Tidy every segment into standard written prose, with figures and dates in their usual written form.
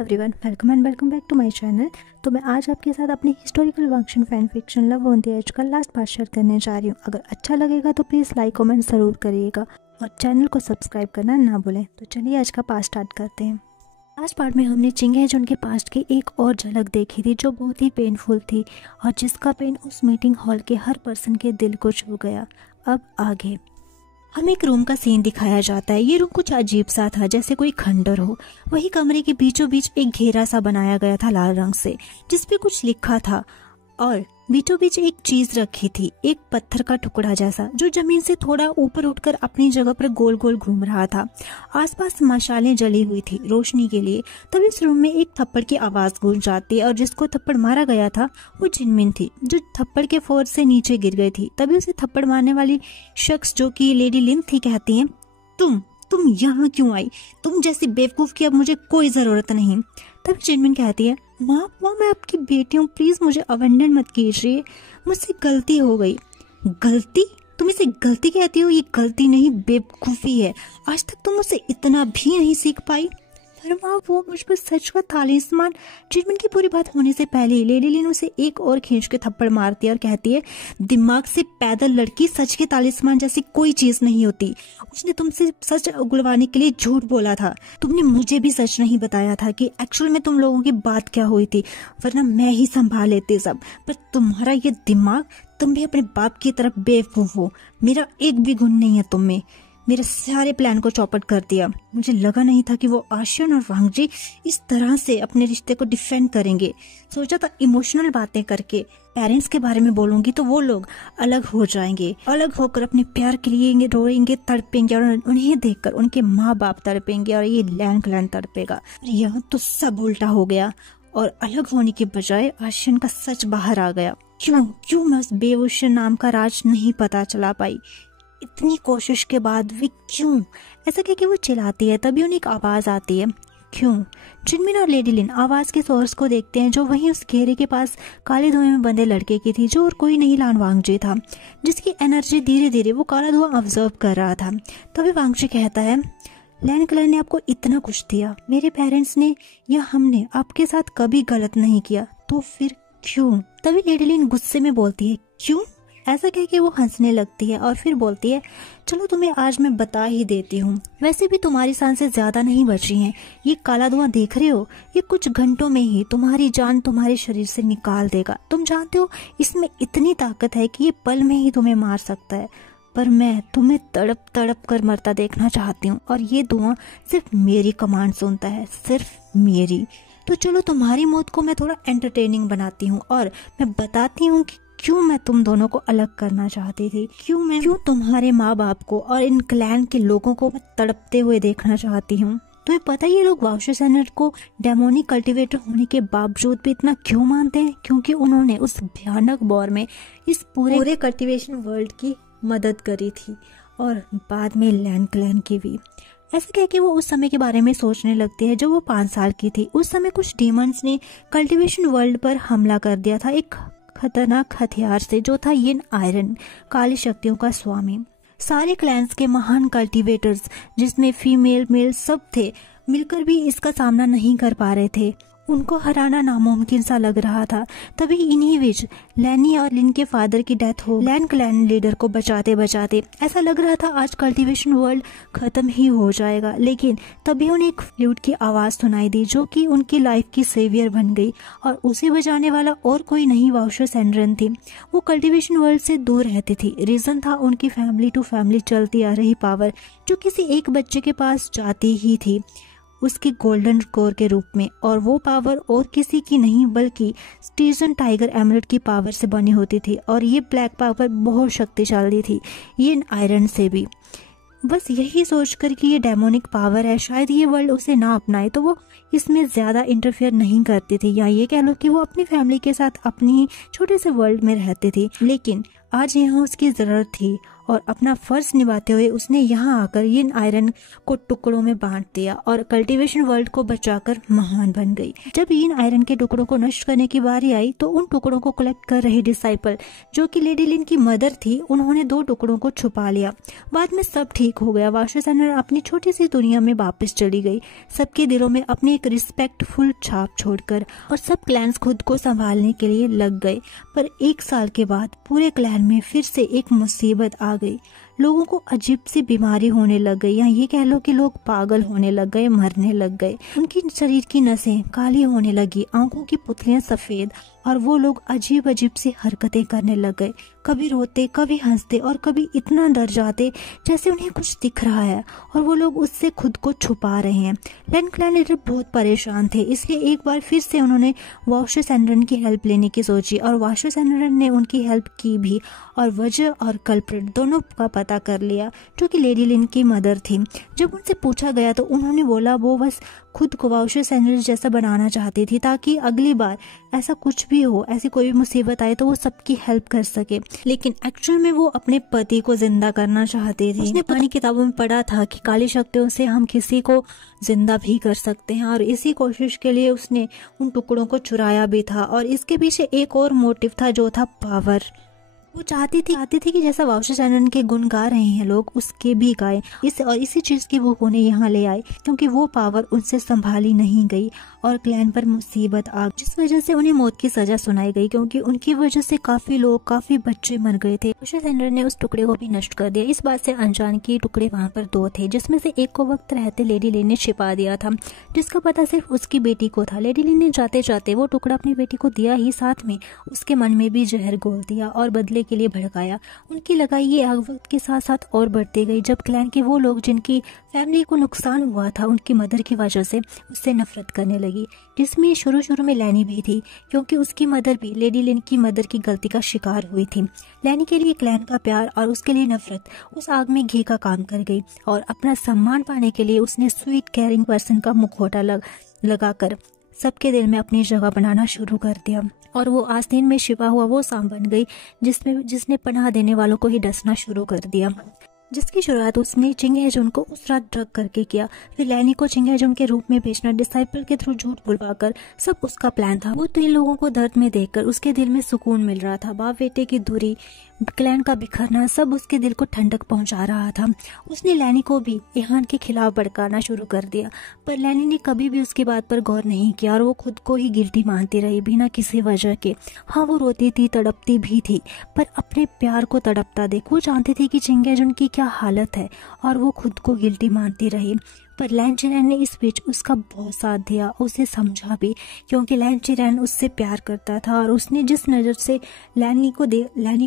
Everyone, welcome and welcome back to my channel. तो मैं आज आपके साथ अपनी historical function fan fiction love on the edge का लास्ट पार्ट शेयर करने जा रही हूँ। अगर अच्छा लगेगा तो प्लीज़ लाइक कमेंट ज़रूर करिएगा और चैनल को सब्सक्राइब करना ना भूलें। तो चलिए आज का पार्ट स्टार्ट करते हैं। लास्ट पार्ट में हमने चिंगेजोन के पास्ट की एक और झलक देखी थी जो बहुत ही पेनफुल थी और जिसका पेन उस मीटिंग हॉल के हर पर्सन के दिल को छू गया। अब आगे हमें एक रूम का सीन दिखाया जाता है। ये रूम कुछ अजीब सा था, जैसे कोई खंडर हो। वही कमरे के बीचों बीच एक घेरा सा बनाया गया था लाल रंग से, जिसपे कुछ लिखा था और बीचों बीच एक चीज रखी थी, एक पत्थर का टुकड़ा जैसा जो जमीन से थोड़ा ऊपर उठकर अपनी जगह पर गोल गोल घूम रहा था। आसपास मशालें जली हुई थी रोशनी के लिए। तभी इस रूम में एक थप्पड़ की आवाज गूंज जाती है और जिसको थप्पड़ मारा गया था वो जिनमिन थी, जो थप्पड़ के फोर्स से नीचे गिर गई थी। तभी उसे थप्पड़ मारने वाली शख्स, जो कि लेडी लिन थी, कहती है, तुम यहाँ क्यों आई? तुम जैसी बेवकूफ की अब मुझे कोई जरूरत नहीं। तब जिनमिन कहती है, माँ मैं आपकी बेटी हूँ, प्लीज मुझे अवेंडन मत कीजिए, मुझसे गलती हो गई। गलती? तुम इसे गलती कहती हो? ये गलती नहीं, बेवकूफी है। आज तक तुम मुझसे इतना भी नहीं सीख पाई। पर माँ, वो मुझ पर सच का तालिस्मान। जिनमिन की पूरी बात होने से पहले ही लेडी लिन उसे एक और खींच के थप्पड़ मारती है और कहती है, दिमाग से पैदल लड़की, सच के तालिस्मान जैसी कोई चीज नहीं होती। उसने तुमसे सच उगलवाने के लिए झूठ बोला था। तुमने मुझे भी सच नहीं बताया था कि एक्चुअल में तुम लोगों की बात क्या हुई थी, वरना मैं ही संभाल लेती सब। पर तुम्हारा ये दिमाग, तुम भी अपने बाप की तरफ बेवकूफ हो। मेरा एक भी गुण नहीं है तुम में। मेरे सारे प्लान को चौपट कर दिया। मुझे लगा नहीं था कि वो आशियन और वांगजी इस तरह से अपने रिश्ते को डिफेंड करेंगे। सोचा था इमोशनल बातें करके पेरेंट्स के बारे में बोलूंगी तो वो लोग अलग हो जाएंगे, अलग होकर अपने प्यार के लिए रोएंगे, तड़पेंगे और उन्हें देखकर उनके माँ बाप तड़पेंगे और ये लैंड क्लैन तड़पेगा। यहाँ तो सब उल्टा हो गया और अलग होने के बजाय आशियन का सच बाहर आ गया। क्यों मैं उस बेवश नाम का राज नहीं पता चला पाई? इतनी कोशिश के बाद भी क्यों? ऐसा कह के वो चिल्लाती है। तभी उन्हें एक आवाज आती है। क्यों? जिनमिन और लेडी लिन आवाज के सोर्स को देखते हैं, जो वहीं उस घेरे के पास काले धुएं में बंधे लड़के की थी, जो और कोई नहीं लान वांगजी था, जिसकी एनर्जी धीरे धीरे वो काला धुआं ऑब्जर्व कर रहा था। तभी वांगजी कहता है, लैंड क्लैन ने आपको इतना कुछ दिया, मेरे पेरेंट्स ने या हमने आपके साथ कभी गलत नहीं किया, तो फिर क्यों? तभी लेडी लिन गुस्से में बोलती है, क्यों? ऐसा कह के वो हंसने लगती है और फिर बोलती है, चलो तुम्हें आज मैं बता ही देती हूँ। वैसे भी तुम्हारी सांसें ज्यादा नहीं बची हैं। ये काला धुआं देख रहे हो, ये कुछ घंटों में ही तुम्हारी जान तुम्हारे शरीर से निकाल देगा। तुम जानते हो इसमें इतनी ताकत है कि ये पल में ही तुम्हें मार सकता है। पर मैं तुम्हें तड़प तड़प कर मरता देखना चाहती हूँ और ये धुआं सिर्फ मेरी कमांड सुनता है, सिर्फ मेरी। तो चलो तुम्हारी मौत को मैं थोड़ा एंटरटेनिंग बनाती हूँ और मैं बताती हूँ कि क्यों मैं तुम दोनों को अलग करना चाहती थी, क्यों तुम्हारे माँ बाप को और इन क्लैन के लोगों को मैं तड़पते हुए देखना चाहती हूँ। तुम्हें पता है ये लोग वाउशेसेनर को डेमोनिक कल्टीवेटर होने के बावजूद भी इतना क्यों मानते हैं? क्योंकि उन्होंने उस भयानक वॉर में इस पूरे कल्टीवेशन वर्ल्ड की मदद करी थी और बाद में लैंड क्लैन की भी। ऐसे कह के वो उस समय के बारे में सोचने लगती है जब वो 5 साल की थी। उस समय कुछ डीमंस ने कल्टीवेशन वर्ल्ड पर हमला कर दिया था एक खतरनाक हथियार से, जो था यिन आयरन, काली शक्तियों का स्वामी। सारे क्लैंस के महान कल्टीवेटर्स, जिसमें फीमेल मेल सब थे, मिलकर भी इसका सामना नहीं कर पा रहे थे। उनको हराना नामुमकिन सा लग रहा था। तभी इन्हीं बीच लैनी और लिन के फादर की डेथ हो। लैंड क्लैन लीडर को बचाते बचाते ऐसा लग रहा था आज कल्टीवेशन वर्ल्ड खत्म ही हो जाएगा। लेकिन तभी उन्हें एक फ्लूट की आवाज सुनाई दी, जो कि उनकी लाइफ की सेवियर बन गई और उसे बजाने वाला और कोई नहीं, वाउशेसेनरन थी। वो कल्टीवेशन वर्ल्ड से दूर रहती थी। रीजन था उनकी फैमिली टू फैमिली चलती आ रही पावर, जो किसी एक बच्चे के पास जाती ही थी उसकी गोल्डन कोर के रूप में। और वो पावर और किसी की नहीं बल्कि स्टीजन टाइगर एमलेट की पावर से बनी होती थी और ये ब्लैक पावर बहुत शक्तिशाली थी, ये आयरन से भी। बस यही सोचकर कि ये डेमोनिक पावर है, शायद ये वर्ल्ड उसे ना अपनाए, तो वो इसमें ज्यादा इंटरफेयर नहीं करती थी, या ये कह लो कि वो अपनी फैमिली के साथ अपनी ही छोटे से वर्ल्ड में रहती थी। लेकिन आज यहाँ उसकी जरूरत थी और अपना फर्ज निभाते हुए उसने यहाँ आकर यिन आयरन को टुकड़ों में बांट दिया और कल्टीवेशन वर्ल्ड को बचाकर महान बन गई। जब यिन आयरन के टुकड़ों को नष्ट करने की बारी आई तो उन टुकड़ों को कलेक्ट कर रही डिसाइपल जो कि लेडी लिन की मदर थी, उन्होंने 2 टुकड़ों को छुपा लिया। बाद में सब ठीक हो गया। वाशर सैंडर अपनी छोटी सी दुनिया में वापस चली गई, सबके दिलों में अपनी एक रिस्पेक्टफुल छाप छोड़कर, और सब क्लैन्स खुद को संभालने के लिए लग गए। पर 1 साल के बाद पूरे क्लैन में फिर से एक मुसीबत आ गई। लोगों को अजीब सी बीमारी होने लग गई, या ये कह लो कि लोग पागल होने लग गए, मरने लग गए। उनकी शरीर की नसें काली होने लगी, आंखों की पुतलियां सफेद, और वो लोग अजीब अजीब सी हरकतें करने लग गए। कभी रोते, कभी हंसते और कभी इतना डर जाते जैसे उन्हें कुछ दिख रहा है और वो लोग उससे खुद को छुपा रहे हैं। लेन क्लैन लीडर बहुत परेशान थे, इसलिए एक बार फिर से उन्होंने वाशर सैंडर की हेल्प लेने की सोची और वाशर सैंडर ने उनकी हेल्प की भी और वजह और कल्प्रिट दोनों का पता कर लिया, जो कि लेडी लिन की मदर थी। जब उनसे पूछा गया तो उन्होंने बोला वो बस खुद को वाशर सैंडर जैसा बनाना चाहती थी ताकि अगली बार ऐसा कुछ भी हो, ऐसी कोई भी मुसीबत आए तो वो सबकी हेल्प कर सके। लेकिन एक्चुअल में वो अपने पति को जिंदा करना चाहती थी। उसने पुरानी किताबों में पढ़ा था कि काली शक्तियों से हम किसी को जिंदा भी कर सकते हैं, और इसी कोशिश के लिए उसने उन टुकड़ों को चुराया भी था। और इसके पीछे एक और मोटिव था जो था पावर। वो चाहती थी कि जैसा वाशर सैंडर के गुण गा रहे हैं लोग, उसके भी गाए। इसी चीज की वो उन्हें यहाँ ले आए क्योंकि वो पावर उनसे संभाली नहीं गई और क्लैन पर मुसीबत आ, जिस वजह से उन्हें मौत की सजा सुनाई गई, क्योंकि उनकी वजह से काफी बच्चे मर गए थे। वाशर सैंडर ने उस टुकड़े को भी नष्ट कर दिया, इस बात से अनजान कि टुकड़े वहाँ पर 2 थे, जिसमें से एक को वक्त रहते लेडी लिन ने छिपा दिया था, जिसका पता सिर्फ उसकी बेटी को था। लेडी लिन ने जाते जाते वो टुकड़ा अपनी बेटी को दिया ही, साथ में उसके मन में भी जहर घोल दिया और बदले के लिए भड़काया। उनकी लगाई ये आग वक्त के साथ साथ और बढ़ती गई, जब क्लैन के वो लोग जिनकी फैमिली को नुकसान हुआ था उनकी मदर की वजह से उससे नफरत करने लगी, जिसमें शुरू में लैनी भी थी, क्योंकि उसकी मदर भी लेडी लिन की मदर की गलती का शिकार हुई थी। लैनी के लिए क्लैन का प्यार और उसके लिए नफरत उस आग में घी का काम कर गई, और अपना सम्मान पाने के लिए उसने स्वीट केयरिंग पर्सन का मुखौटा लगाकर सबके दिल में अपनी जगह बनाना शुरू कर दिया, और वो आस्तीन में छिपा हुआ वो सांप बन गई जिसने पनाह देने वालों को ही डसना शुरू कर दिया, जिसकी शुरुआत उसने चिंग हेजुन को उस रात ड्रग करके किया। फिर लैनी को चिंग हेजुन के रूप में भेजना, डिसाइपल के थ्रू झूठ बुलवाकर, सब उसका प्लान था। वो 3 लोगों को दर्द में देखकर उसके दिल में सुकून मिल रहा था। बाप बेटे की दूरी, क्लैन का बिखरना, सब उसके दिल को ठंडक पहुंचा रहा था। उसने लैनी को भी इहान के खिलाफ भड़काना शुरू कर दिया, पर लैनी ने कभी भी उसकी बात पर गौर नहीं किया और वो खुद को ही गिल्टी मानती रही बिना किसी वजह के। हाँ, वो रोती थी, तड़पती भी थी, पर अपने प्यार को तड़पता देख वो जानती थी कि चिंग हेजुन की क्या हालत है, और वो खुद को गिल्टी मानती रही। पर लैन चिरैन ने इस बीच उसका बहुत साथ दिया, उसे समझा भी, क्योंकि लैन चिरैन उससे प्यार करता था और उसने जिस नज़र से लैनी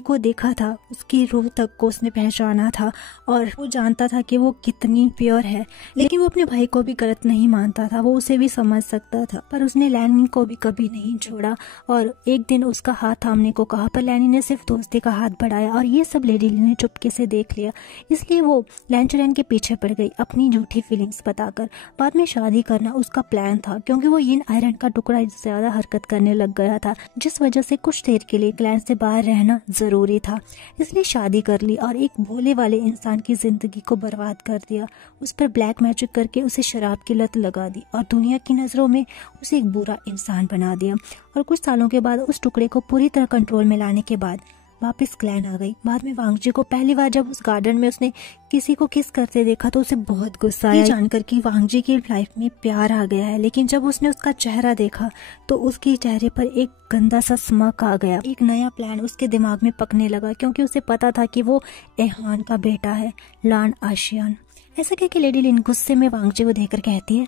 को देखा था उसकी रूह तक को उसने पहचाना था, और वो जानता था कि वो कितनी प्योर है। लेकिन वो अपने भाई को भी गलत नहीं मानता था, वो उसे भी समझ सकता था, पर उसने लैनी को भी कभी नहीं छोड़ा और एक दिन उसका हाथ थामने को कहा, पर लैनी ने सिर्फ दोस्ती का हाथ बढ़ाया, और ये सब लेडी लिन ने चुपके से देख लिया। इसलिए वो लैन चिरैन के पीछे पड़ गई अपनी झूठी फीलिंग्स बताकर। बाद में शादी करना उसका प्लान था, क्योंकि वो यिन आयरन का टुकड़ा ज्यादा हरकत करने लग गया था, जिस वजह से कुछ देर के लिए क्लैन से बाहर रहना जरूरी था। इसलिए शादी कर ली और एक भोले वाले इंसान की जिंदगी को बर्बाद कर दिया। उस पर ब्लैक मैजिक करके उसे शराब की लत लगा दी और दुनिया की नजरों में उसे एक बुरा इंसान बना दिया। और कुछ सालों के बाद उस टुकड़े को पूरी तरह कंट्रोल में लाने के बाद वापस क्लैन आ गई। बाद में वांगजी को पहली बार जब उस गार्डन में उसने किसी को किस करते देखा तो उसे बहुत गुस्सा आया, जानकर कि वांगजी की लाइफ में प्यार आ गया है। लेकिन जब उसने उसका चेहरा देखा तो उसके चेहरे पर एक गंदा सा स्मक आ गया। एक नया प्लान उसके दिमाग में पकने लगा, क्योंकि उसे पता था कि वो एहान का बेटा है, लान आशियान। ऐसा कह के लेडी लिन गुस्से में वांगजी को देखकर कहती है,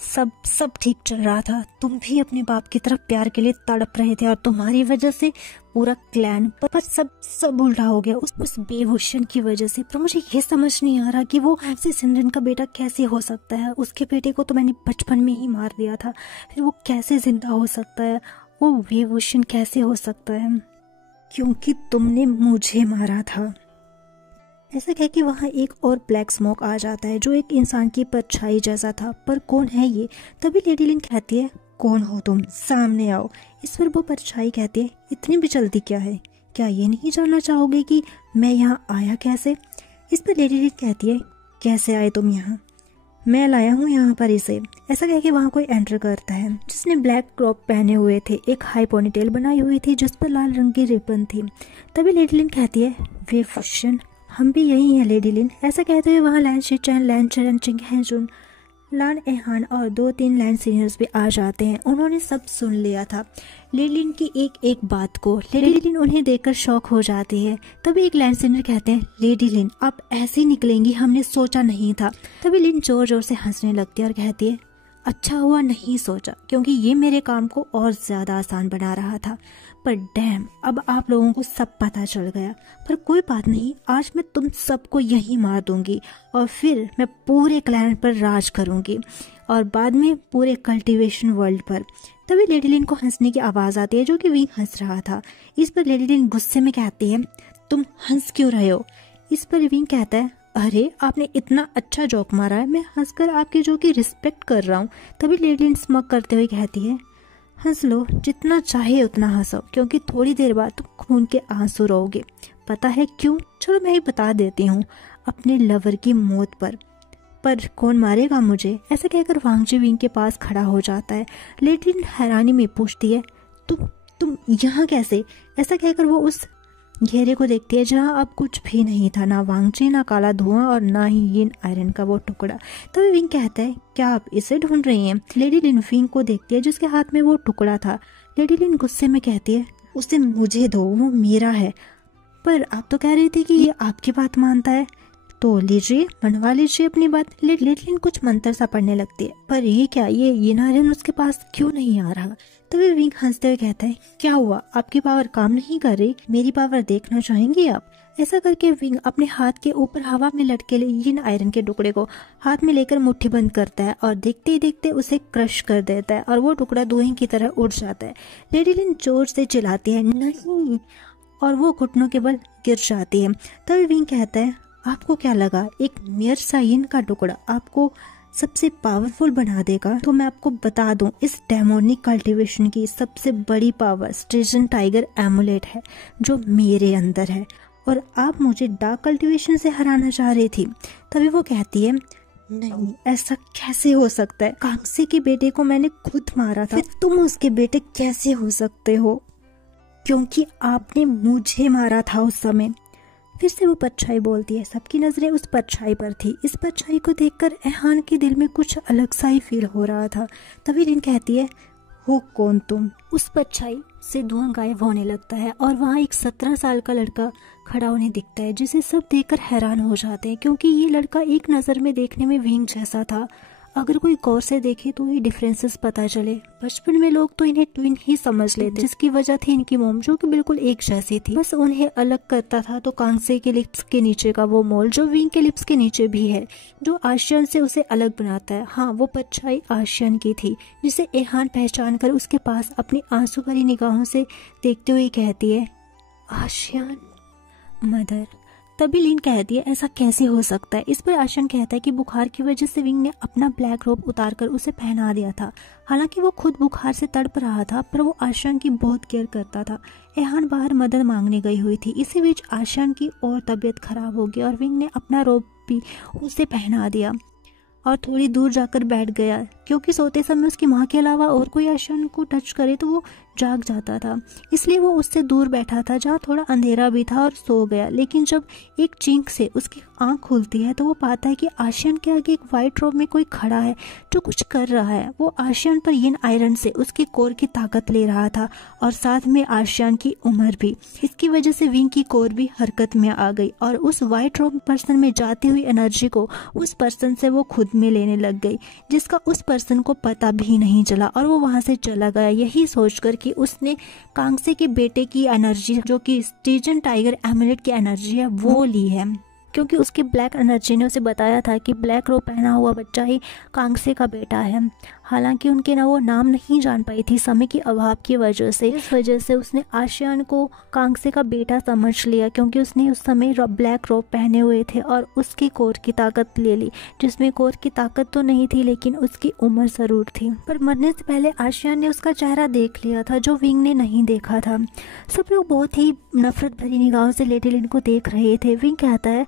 सब ठीक चल रहा था, तुम भी अपने बाप की तरफ प्यार के लिए तड़प रहे थे और तुम्हारी वजह से पूरा क्लैन पर सब उल्टा हो गया उस बेवुशन की वजह से। पर मुझे ये समझ नहीं आ रहा कि वो वाशर सैंडर का बेटा कैसे हो सकता है। उसके बेटे को तो मैंने बचपन में ही मार दिया था, फिर वो कैसे जिंदा हो सकता है, वो बेवुशन कैसे हो सकता है, क्योंकि तुमने मुझे मारा था। ऐसा कह के वहाँ एक और ब्लैक स्मोक आ जाता है जो एक इंसान की परछाई जैसा था। पर कौन है ये? तभी लेडी लिन कहती है, कौन हो तुम, सामने आओ। इस पर वो परछाई कहती है, इतनी भी जल्दी क्या है, क्या ये नहीं जानना चाहोगे कि मैं यहाँ आया कैसे? इस पर लेडी लिन कहती है, कैसे आए तुम यहाँ? मैं लाया हूँ यहाँ पर इसे। ऐसा कह के वहाँ कोई एंटर करता है जिसने ब्लैक क्रॉप पहने हुए थे, एक हाई पोनीटेल बनाई हुई थी जिस पर लाल रंग की रिबन थी। तभी लेडी लिन कहती है, वे फुशन, हम भी यही हैं लेडी लिन। ऐसा कहते हुए वहाँ लैन शिचैन, लैन चरनचिंग हैं जुन, लान एहान और 2-3 लैंड सीनियर्स भी आ जाते हैं। उन्होंने सब सुन लिया था लेडी लिन की एक एक बात को। लेडी लिन उन्हें देखकर शॉक हो जाती है। तभी एक लैंड सीनियर कहते हैं, लेडी लिन आप ऐसे ही निकलेंगी, हमने सोचा नहीं था। तभी लिन जोर जोर से हंसने लगती है और कहती है, अच्छा हुआ नहीं सोचा, क्योंकि ये मेरे काम को और ज्यादा आसान बना रहा था। पर डैम, अब आप लोगों को सब पता चल गया। पर कोई बात नहीं, आज मैं तुम सबको यहीं मार दूंगी और फिर मैं पूरे क्लैन पर राज करूंगी और बाद में पूरे कल्टीवेशन वर्ल्ड पर। तभी लेडी लिन को हंसने की आवाज आती है जो कि विंग हंस रहा था। इस पर लेडी लिन गुस्से में कहती है, तुम हंस क्यों रहे हो? इस पर विंग कहता है, अरे आपने इतना अच्छा जोक मारा है, मैं हंसकर आपके जोक की रिस्पेक्ट कर रहा हूँ। तभी लेडी लिन स्मग करते हुए कहती है, हंस लो, जितना चाहे उतना हंसो, क्योंकि थोड़ी देर बाद तुम खून के आंसू रोगे। पता है क्यों? चलो मैं ही बता देती हूँ, अपने लवर की मौत पर कौन मारेगा मुझे? ऐसा कहकर वांगजी विंग के पास खड़ा हो जाता है। लेडी लिन हैरानी में पूछती है, तुम यहाँ कैसे? ऐसा कहकर वो उस घेरे को देखती है जहाँ अब कुछ भी नहीं था, ना वांगजी, ना काला धुआं और ना ही यिन आयरन का वो टुकड़ा। तभी विंग कहता है, क्या आप इसे ढूंढ रही हैं? लेडी लिन विंग को देखती है जिसके हाथ में वो टुकड़ा था। लेडी लिन गुस्से में कहती है, उसे मुझे दो, वो मेरा है। पर आप तो कह रही थी कि ये आपकी बात मानता है, तो लीजिए, मनवा लीजिए अपनी बात। लेडी लिन कुछ मंत्र सा पढ़ने लगती है। पर ये क्या, ये यिन आयरन उसके पास क्यों नहीं आ रहा? तभी विंग हंसते हुए कहता है, क्या हुआ, आपकी पावर काम नहीं कर रही? मेरी पावर देखना चाहेंगी आप? ऐसा करके विंग अपने हाथ के ऊपर हवा में लटके यिन आयरन के टुकड़े को हाथ में लेकर मुट्ठी बंद करता है और देखते ही देखते उसे क्रश कर देता है और वो टुकड़ा धुएं की तरह उड़ जाता है। लेडी लिन जोर से चिल्लाती है, नहीं, और वो घुटनों के बल गिर जाती है। तभी विंग कहता है, आपको क्या लगा एक मेयर सा यिन का टुकड़ा आपको सबसे पावरफुल बना देगा? तो मैं आपको बता दूं, इस डेमोनिक कल्टीवेशन की सबसे बड़ी पावर स्टेजन टाइगर एमुलेट है जो मेरे अंदर है, और आप मुझे डार्क कल्टीवेशन से हराना चाह रही थी। तभी वो कहती है, नहीं, ऐसा कैसे हो सकता है? कांगसे के बेटे को मैंने खुद मारा था, फिर तुम उसके बेटे कैसे हो सकते हो? क्योंकि आपने मुझे मारा था उस समय। फिर से वो परछाई बोलती है। सबकी नजरें उस परछाई पर थी। इस परछाई को देखकर एहान के दिल में कुछ अलग सा ही फील हो रहा था। तभी लिन कहती है, हो कौन तुम? उस परछाई से धुआं गायब होने लगता है और वहाँ एक 17 साल का लड़का खड़ा उन्हें दिखता है, जिसे सब देखकर हैरान हो जाते हैं क्योंकि ये लड़का एक नज़र में देखने में विंग जैसा था। अगर कोई गौर से देखे तो ये डिफरेंसेस पता चले। बचपन में लोग तो इन्हें ट्विन ही समझ लेते, जिसकी वजह थी इनकी मोम जो कि बिल्कुल एक जैसी थी। बस उन्हें अलग करता था तो कांगसे के लिप्स के नीचे का वो मोल जो विंग के लिप्स के नीचे भी है, जो आशियन से उसे अलग बनाता है। हाँ, वो परछाई आशियन की थी, जिसे एहान पहचान कर उसके पास अपनी आंसू भरी निगाहों से देखते हुए कहती है, आशियन मदर। तभी लिन कहती है, ऐसा कैसे हो सकता है? इस पर आशियन कहता है कि बुखार की वजह से विंग ने अपना ब्लैक रोब उतारकर उसे पहना दिया था। हालांकि वो खुद बुखार से तड़प रहा था, पर वो आशियन की बहुत केयर करता था। एहान बाहर मदद मांगने गई हुई थी। इसी बीच आशियन की और तबीयत खराब हो गई और विंग ने अपना रोब भी उसे पहना दिया और थोड़ी दूर जाकर बैठ गया, क्योंकि सोते समय उसकी माँ के अलावा और कोई आशियन को टच करे तो वो जाग जाता था। इसलिए वो उससे दूर बैठा था जहाँ थोड़ा अंधेरा भी था और सो गया। लेकिन जब एक चिंक से उसकी आंख खुलती है तो वो पाता है कि आशियन के आगे एक वाइट रोब में कोई खड़ा है जो कुछ कर रहा है। वो आशियन पर यिन आयरन से उसकी कोर की ताकत ले रहा था और साथ में आशियन की उम्र भी। इसकी वजह से विंग की कोर भी हरकत में आ गई और उस वाइट रोब पर्सन में जाती हुई एनर्जी को उस पर्सन से वो खुद में लेने लग गई, जिसका उस पर्सन को पता भी नहीं चला और वो वहां से चला गया, यही सोचकर कि उसने कांगसे के बेटे की एनर्जी जो कि स्टेजन टाइगर एमुलेट की एनर्जी है वो ली है, क्योंकि उसकी ब्लैक एनर्जी ने उसे बताया था कि ब्लैक रोब पहना हुआ बच्चा ही कांगसे का बेटा है। हालांकि उनके ना वो नाम नहीं जान पाई थी समय की अभाव की वजह से। इस वजह से उसने आशियान को कांगसे का बेटा समझ लिया, क्योंकि उसने उस समय ब्लैक रोब पहने हुए थे और उसकी कोर की ताकत ले ली, जिसमें कोर की ताकत तो नहीं थी लेकिन उसकी उम्र ज़रूर थी। पर मरने से पहले आशियान ने उसका चेहरा देख लिया था जो विंग ने नहीं देखा था। सब लोग बहुत ही नफरत भरी निगाहों से लेडी लिन को देख रहे थे। विंग कहता है,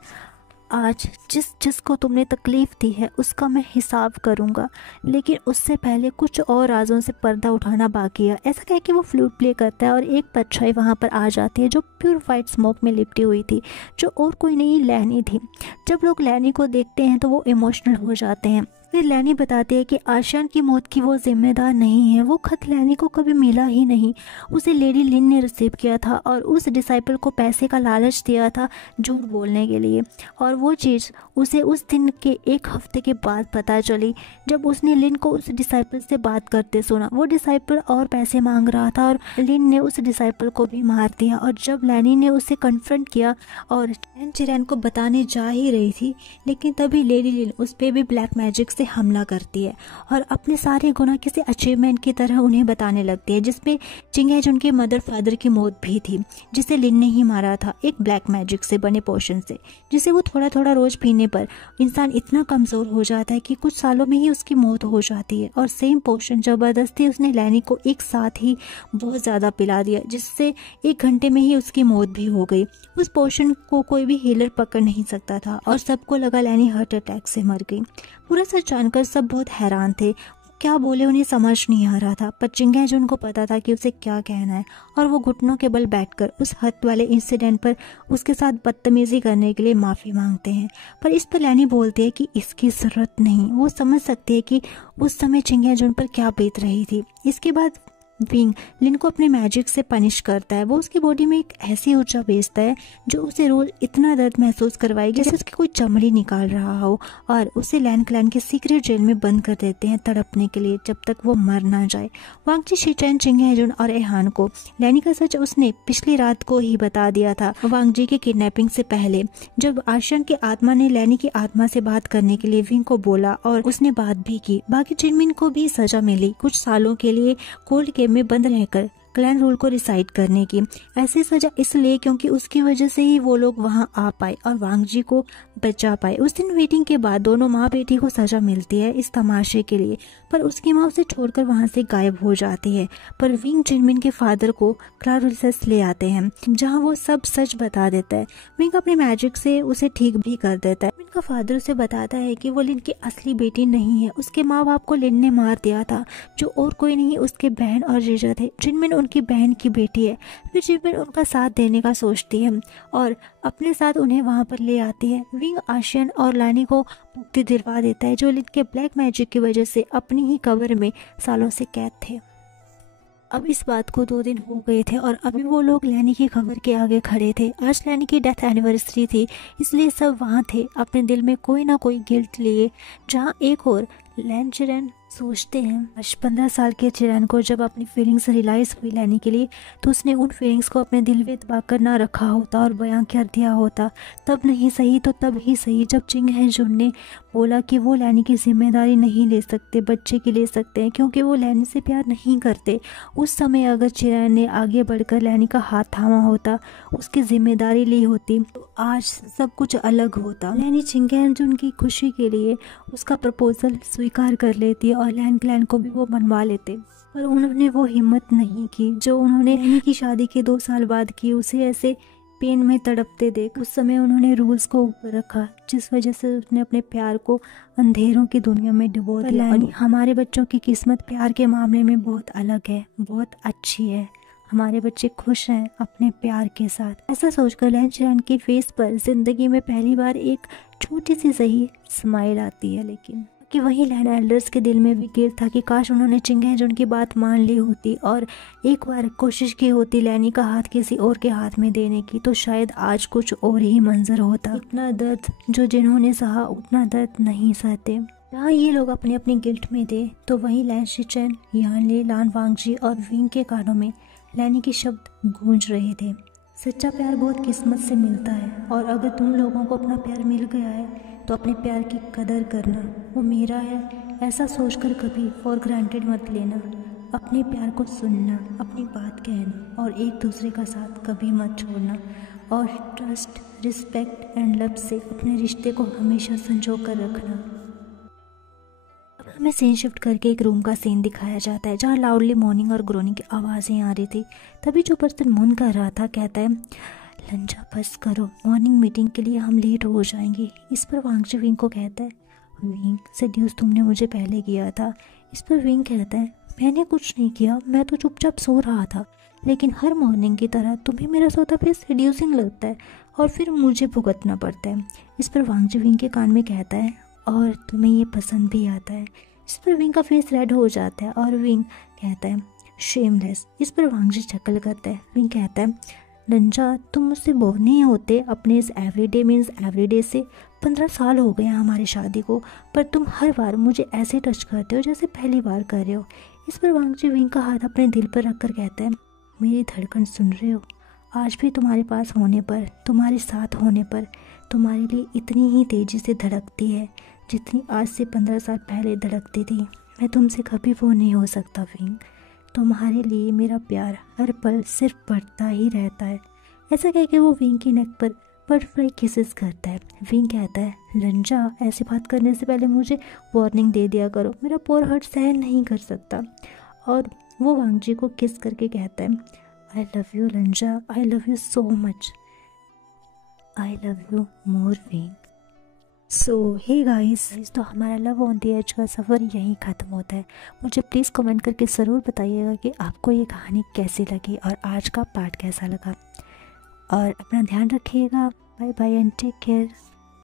आज जिसको तुमने तकलीफ़ दी है उसका मैं हिसाब करूँगा, लेकिन उससे पहले कुछ और राजों से पर्दा उठाना बाकी है। ऐसा कह के वो फ्लूट प्ले करता है और एक परछाई वहाँ पर आ जाती है जो प्योरीफाइड स्मोक में लिपटी हुई थी, जो और कोई नहीं लैनी थी। जब लोग लैनी को देखते हैं तो वो इमोशनल हो जाते हैं। फिर लैनी बताती है कि आशियान की मौत की वो जिम्मेदार नहीं है। वो खत लैनी को कभी मिला ही नहीं, उसे लेडी लिन ने रिसीव किया था और उस डिसाइपल को पैसे का लालच दिया था झूठ बोलने के लिए, और वो चीज़ उसे उस दिन के एक हफ्ते के बाद पता चली जब उसने लिन को उस डिसाइपल से बात करते सुना। वो डिसाइपल और पैसे मांग रहा था और लिन ने उस डिसाइपल को भी मार दिया। और जब लैनी ने उसे कन्फ्रंट किया और लैन चिरैन को बताने जा ही रही थी, लेकिन तभी लेडी लिन उस पर भी ब्लैक मैजिक से हमला करती है और अपने सारे गुनाह किसी अचीवमेंट की तरह उन्हें बताने लगती है, जिसमें चिंगहेजुन के मदर फादर की मौत भी थी, जिसे लिन ने ही मारा था एक ब्लैक मैजिक से बने पोशन से, जिसे वो थोड़ा थोड़ा रोज पीने पर इंसान इतना कमज़ोर हो जाता है कि कुछ सालों में ही उसकी मौत हो जाती है। और सेम पोशन ज़बरदस्ती उसने लैनी को एक साथ ही बहुत ज़्यादा पिला दिया, जिससे 1 घंटे में ही उसकी मौत भी हो गई। उस पोशन को कोई भी हीलर पकड़ नहीं सकता था और सबको लगा लैनी हार्ट अटैक से मर गई। पूरा सच जानकर सब बहुत हैरान थे, क्या बोले उन्हें समझ नहीं आ रहा था। पर चिंगहेजुन को पता था कि उसे क्या कहना है और वो घुटनों के बल बैठकर उस हद वाले इंसिडेंट पर उसके साथ बदतमीजी करने के लिए माफ़ी मांगते हैं। पर इस पर लैनी बोलती है कि इसकी ज़रूरत नहीं। वो समझ सकती है कि उस समय चिंगहेजुन पर क्या बीत रही थी। इसके बाद विंग लिन को अपने मैजिक से पनिश करता है। वो उसकी बॉडी में एक ऐसी ऊर्जा भेजता है जो उसे रोज इतना दर्द महसूस करवाएगी जैसे उसकी कोई चमड़ी निकाल रहा हो, और उसे लैन क्लैन के सीक्रेट जेल में बंद कर देते हैं तड़पने के लिए जब तक वो मर ना जाए। वांगजी, शिचैन, चिंगहेजुन और एहान को लैनी का सच उसने पिछली रात को ही बता दिया था, वांगजी की किडनैपिंग से पहले, जब आशियान की आत्मा ने लैनी की आत्मा से बात करने के लिए विंग को बोला और उसने बात भी की। बाकी जिनमिन को भी सजा मिली कुछ सालों के लिए कोल्ड केव में बंद रहकर क्लैन रूल को रिसाइड करने की। ऐसी सजा इसलिए क्योंकि उसकी वजह से ही वो लोग वहां आ पाए और वांगजी को बचा पाए। उस दिन मीटिंग के बाद दोनों माँ बेटी को सजा मिलती है इस तमाशे के लिए, पर उसकी माँ उसे छोड़कर वहां से गायब हो जाती है। पर विंग जिनमिन के फादर को क्लारुलस ले आते हैं जहाँ वो सब सच बता देता है। विंग अपने मैजिक से उसे ठीक भी कर देता है। जिनमिन का फादर उसे बताता है कि वो लिन की असली बेटी नहीं है, उसके माँ बाप को लिन ने मार दिया था, जो और कोई नहीं उसके बहन और जीजा थे। जिनमिन उनकी बहन की बेटी है। फिर जिनमिन उनका साथ देने का सोचती है और अपने साथ उन्हें वहां पर ले आती है। विंग आशियान और लैनी को मुक्ति दिलवा देता है जो लिन के ब्लैक मैजिक की वजह से अपनी ही कब्र में सालों से कैद थे। अब इस बात को 2 दिन हो गए थे और अभी वो लोग लैनी की खबर के आगे खड़े थे। आज लैनी की डेथ एनिवर्सरी थी, इसलिए सब वहाँ थे अपने दिल में कोई ना कोई गिल्ट लिए। जहाँ एक और लैन चिरैन सोचते हैं आज 15 साल के चिरैन को जब अपनी फीलिंग्स रियलाइज़ हुई लैनी के लिए, तो उसने उन फीलिंग्स को अपने दिल में दबा कर ना रखा होता और बयां कर दिया होता। तब नहीं सही तो तब ही सही जब चिंगहेजुन ने बोला कि वो लैनी की जिम्मेदारी नहीं ले सकते, बच्चे की ले सकते हैं क्योंकि वो लैनी से प्यार नहीं करते। उस समय अगर चिरैन ने आगे बढ़कर लैनी का हाथ थामा होता, उसकी जिम्मेदारी ली होती, तो आज सब कुछ अलग होता। लैनी चिंगहेजुन की खुशी के लिए उसका प्रपोजल स्वीकार कर लेती और लैन क्लैन को भी वो मनवा लेते, पर उन्होंने वो हिम्मत नहीं की जो उन्होंने लैनी की शादी के 2 साल बाद की। उसे ऐसे पेन में तड़पते देख उस समय उन्होंने रूल्स को ऊपर रखा, जिस वजह से उसने अपने प्यार को अंधेरों की दुनिया में डुबो दिया। हमारे बच्चों की किस्मत प्यार के मामले में बहुत अलग है, बहुत अच्छी है। हमारे बच्चे खुश हैं अपने प्यार के साथ। ऐसा सोचकर लैन चिरैन के फेस पर जिंदगी में पहली बार एक छोटी सी सही स्माइल आती है। लेकिन कि वहीं लैन एल्डर्स के दिल में भी गिर था कि काश उन्होंने चिंगहेजुन की बात मान ली होती और एक बार कोशिश की होती लैनी का हाथ किसी और के हाथ में देने की, तो शायद आज कुछ और ही मंजर होता। इतना दर्द जो जिन्होंने सहा उतना दर्द नहीं सहते। जहाँ ये लोग अपने अपने गिल्ट में थे, तो वहीं लैन शिचैन, यानले, लान वांगजी और विंग के कानों में लैनी के शब्द गूंज रहे थे। सच्चा प्यार बहुत किस्मत से मिलता है और अगर तुम लोगों को अपना प्यार मिल गया है तो अपने प्यार की कदर करना। वो मेरा है ऐसा सोचकर कभी फॉर ग्रांटेड मत लेना। अपने प्यार को सुनना, अपनी बात कहना और एक दूसरे का साथ कभी मत छोड़ना। और ट्रस्ट, रिस्पेक्ट एंड लव से अपने रिश्ते को हमेशा संजो कर रखना। अब हमें सीन शिफ्ट करके एक रूम का सीन दिखाया जाता है जहाँ लाउडली मॉर्निंग और ग्रोनिंग की आवाज़ें आ रही थी। तभी जो पर्सन मौन कर रहा था कहता है, लंजा बस करो, मॉर्निंग मीटिंग के लिए हम लेट हो जाएंगे। इस पर वांगजी विंग को कहता है, विंग सेड्यूस तुमने मुझे पहले किया था। इस पर विंग कहता है, मैंने कुछ नहीं किया, मैं तो चुपचाप सो रहा था। लेकिन हर मॉर्निंग की तरह तुम्हें मेरा सोता फिर सेड्यूसिंग लगता है और फिर मुझे भुगतना पड़ता है। इस पर वांगजी विंग के कान में कहता है, और तुम्हें ये पसंद भी आता है। इस पर विंग का फेस रेड हो जाता है और विंग कहता है, शेमलेस। इस पर वांगजी चकल करता है। विंग कहता है, लंजा तुम मुझसे बोर नहीं होते अपने इस एवरीडे मीन्स एवरीडे से? 15 साल हो गए हमारी शादी को, पर तुम हर बार मुझे ऐसे टच करते हो जैसे पहली बार कर रहे हो। इस पर वांगजी विंग का हाथ अपने दिल पर रखकर कहता है, मेरी धड़कन सुन रहे हो? आज भी तुम्हारे पास होने पर, तुम्हारे साथ होने पर तुम्हारे लिए इतनी ही तेज़ी से धड़कती है जितनी आज से 15 साल पहले धड़कती थी। मैं तुमसे कभी वो नहीं हो सकता विंग। तुम्हारे लिए मेरा प्यार हर पल सिर्फ बढ़ता ही रहता है। ऐसा कह के वो विंग की नेक पर बटरफ्लाई किसेस करता है। विंग कहता है, लंजा ऐसी बात करने से पहले मुझे वार्निंग दे दिया करो, मेरा पोर हर्ट सहन नहीं कर सकता। और वो वांगजी को किस करके कहता है, I love you Lan Zhan, I love you so much, I love you more Wei Ying. So hey guys, तो हमारा लव ऑन द एज का सफ़र यहीं ख़त्म होता है। मुझे प्लीज़ कमेंट करके ज़रूर बताइएगा कि आपको ये कहानी कैसी लगी और आज का पार्ट कैसा लगा। और अपना ध्यान रखिएगा। Bye bye and take care.